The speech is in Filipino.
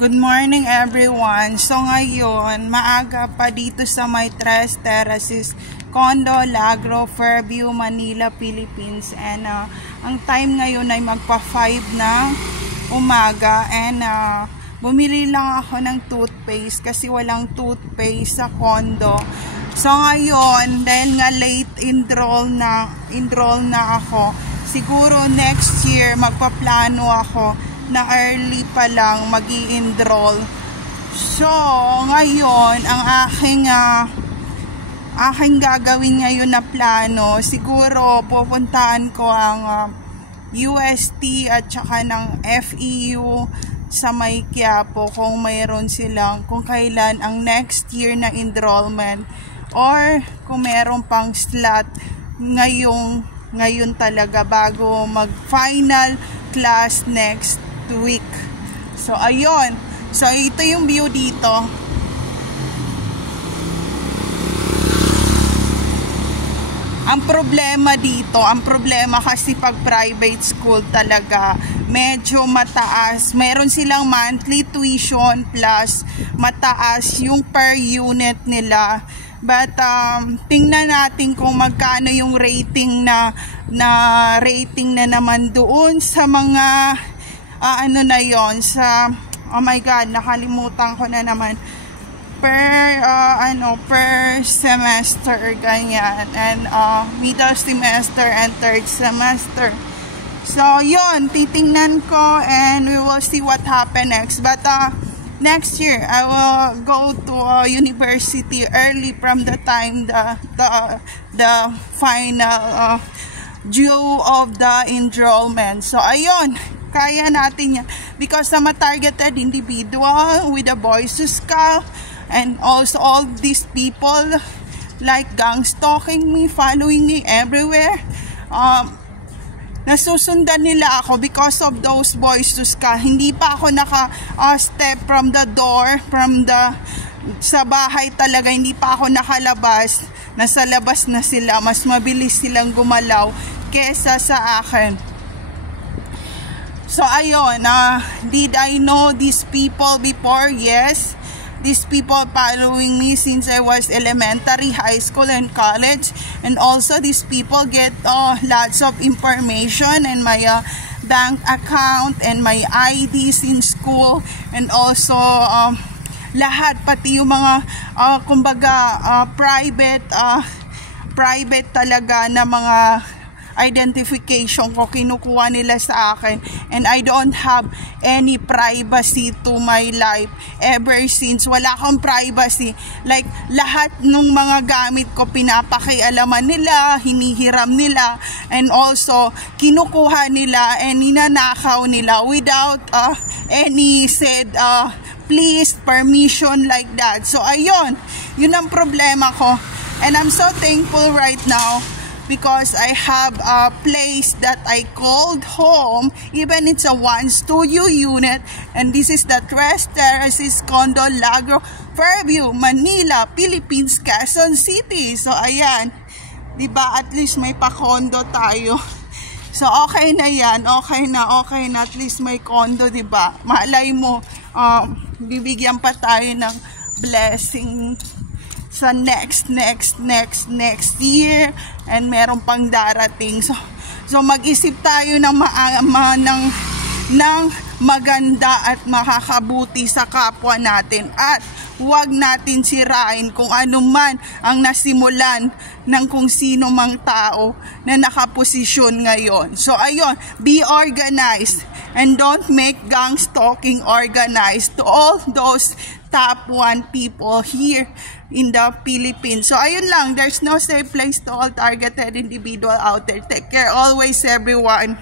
Good morning everyone. So ngayon, maaga pa dito sa may Tres Terraces, Condo, Lagro, Fairview, Manila, Philippines. And ang time ngayon ay magpa 5 ng umaga. And bumili lang ako ng toothpaste kasi walang toothpaste sa condo. So ngayon, dahil nga late enroll na ako, siguro next year magpaplano ako na early pa lang mag-i-enroll. So, ngayon, ang aking gagawin ngayon na plano, siguro pupuntahan ko ang UST at saka ng FEU sa may Quiapo kung mayroon silang, kung kailan ang next year na enrollment or kung mayroon pang slot ngayon talaga bago mag-final class next week. So ayun, so ito yung view dito. Ang problema kasi pag private school talaga medyo mataas. Meron silang monthly tuition plus mataas yung per unit nila. But tingnan natin kung magkano yung rating na rating na naman doon sa mga ano na yon sa, oh my god, nakalimutan ko na naman, per semester, ganyan, and middle semester and third semester. So yon, titingnan ko and we will see what happen next. But next year I will go to university early from the time the final due of the enrollment. So ayun, kaya natin yan because I'm a targeted individual with a voice to scale, and also all these people like gang stalking me, following me everywhere. Nasusundan nila ako because of those voice to scale. Hindi pa ako step from the door, sa bahay talaga, hindi pa ako nakalabas. Nasa labas na sila, mas mabilis silang gumalaw kesa sa akin. So ayun, did I know these people before? Yes. These people following me since I was elementary, high school, and college. And also these people get lots of information and my bank account and my IDs in school. And also lahat, pati yung mga kumbaga private talaga na mga identification ko, kinukuha nila sa akin, and I don't have any privacy to my life ever since. Wala akong privacy, like lahat ng mga gamit ko pinapakialaman nila, hinihiram nila, and also kinukuha nila and ninanakaw nila without any said please, permission, like that. So ayun, yun ang problema ko, and I'm so thankful right now because I have a place that I called home, even it's a 1-studio unit, and this is the Tres Terraces, Condo, Lagro, Fairview, Manila, Philippines, Quezon City. So ayan, diba, at least may pa-condo tayo. So okay na yan, okay na, at least may condo, diba? Malay mo, bibigyan pa tayo ng blessing sa next year, and meron pang darating. So mag-isip tayo ng maganda at makakabuti sa kapwa natin, at huwag natin sirain kung ano man ang nasimulan ng kung sino mang tao na nakaposisyon ngayon. So ayun, be organized and don't make gang stalking organized to all those top 1 people here in the Philippines. So ayun lang, there's no safe place to all targeted individual out there. Take care always everyone.